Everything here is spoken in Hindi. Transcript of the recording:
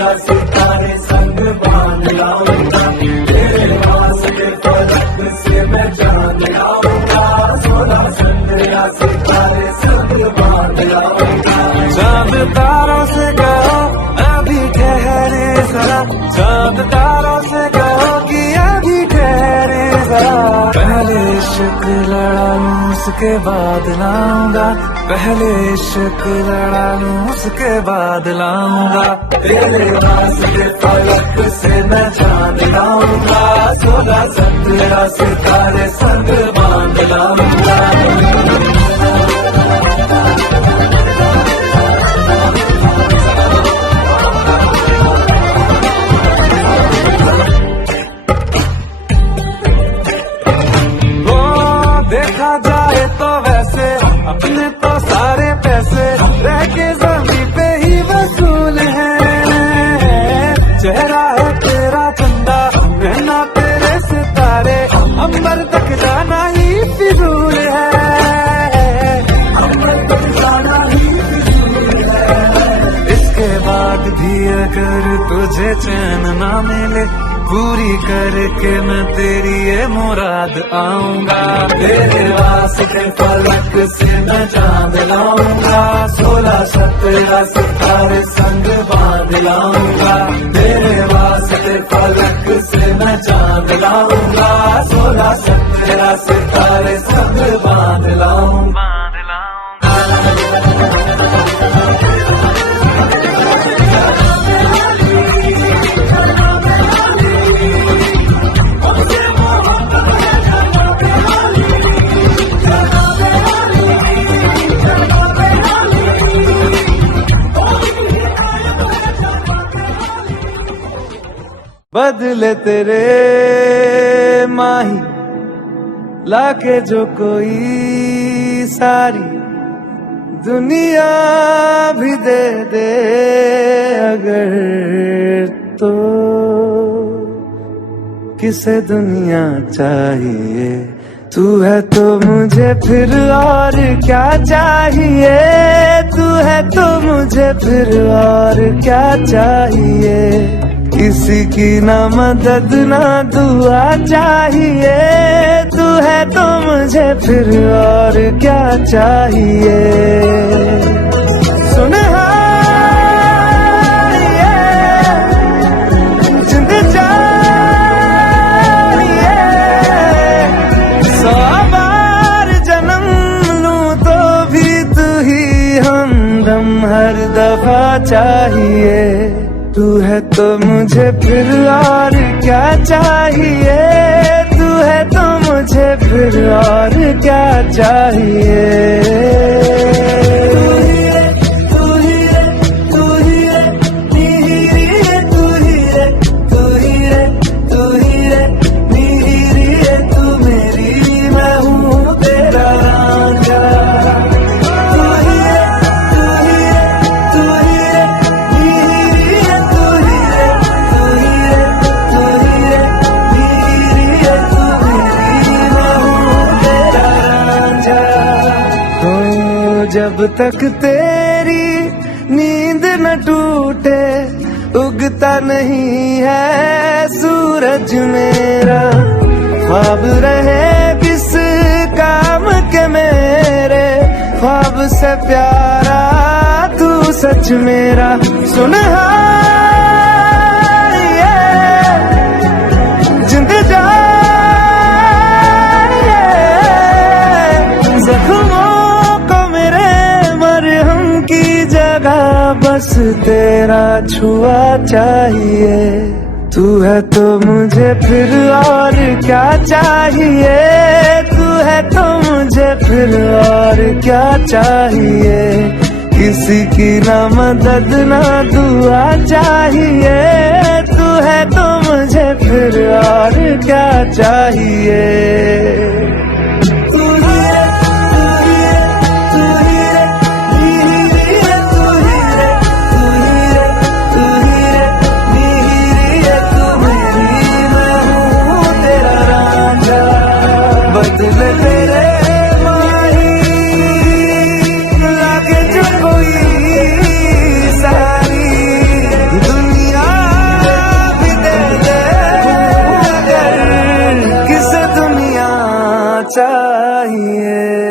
या सितारे संग बांध लाऊंगा, तेरे वास्ते फलक से मैं चांद लाऊंगा, 16 चंद या सितारे संग बांध लाऊंगा। चांद तारों से कहो अभी ठहरे जरा, चांद तारों से कहो कि अभी ठहरे जरा। पहले इश्क लड़ा लूं उसके बाद लाऊंगा, पहले इश्क लड़ा लूं उसके बाद लाऊंगा, तेरे वास्ते फलक से मैं चांद लाऊंगा, 16 17 सितारे संग बांध लाऊंगा। देखा जाए तो वैसे अपने तो सारे पैसे रह के जमीन पे ही वसूल है। चेहरा है तेरा चंदा, रहना तेरे सितारे, अंबर तक जाना ही फिजूल है, अंबर तक जाना ही फिजूल है। इसके बाद भी अगर तुझे चैन ना मिले, पूरी करके मैं तेरी ये मुराद आऊंगा, तेरे वास्ते फलक से मैं चांद लाऊंगा, 16 17 सितारे संग बांध लाऊंगा, तेरे वास्ते फलक से मैं चांद लाऊंगा, 16 17 सितारे संग बांध लाऊंगा। बदले तेरे माही लाके जो कोई सारी दुनिया भी दे दे अगर, तो किसे दुनिया चाहिए, तू है तो मुझे फिर और क्या चाहिए, तू है तो मुझे फिर और क्या चाहिए, किसी की ना मदद ना दुआ चाहिए, तू है तो मुझे फिर और क्या चाहिए। सुन जिंद चाहिए, 100 बार जन्म लूं तो भी तू ही हमदम हर दफा चाहिए, तू है तो मुझे फिर और क्या चाहिए, तू है तो मुझे फिर और क्या चाहिए। तू ही है, तू ही है, तू ही है, तू ही है, तू ही है, तू ही है, मेरी है, तू मेरी, मैं हूँ तेरा रांझा। तू ही है, तू ही है, तू ही है, मेरी है, तू ही है, तू ही है, तू ही है, मेरी है, तू मेरी, मैं हूँ तेरा रांझा। तो जब तक तेरी नींद न टूटे, उगता नहीं है सूरज मेरा, ख्वाब रहे किस काम के मेरे, ख्वाब से प्यारा तू सच मेरा। सुन जिंद जाए जख्मों को मेरे मरहम की जगह, बस तेरा छुआ चाहिए, तू है तो मुझे फिर और क्या चाहिए, तू है तो मुझे फिर और क्या चाहिए, किसी की ना मदद ना दुआ चाहिए, तू है तो मुझे फिर और क्या चाहिए। दुनिया से दुनिया चाहिए।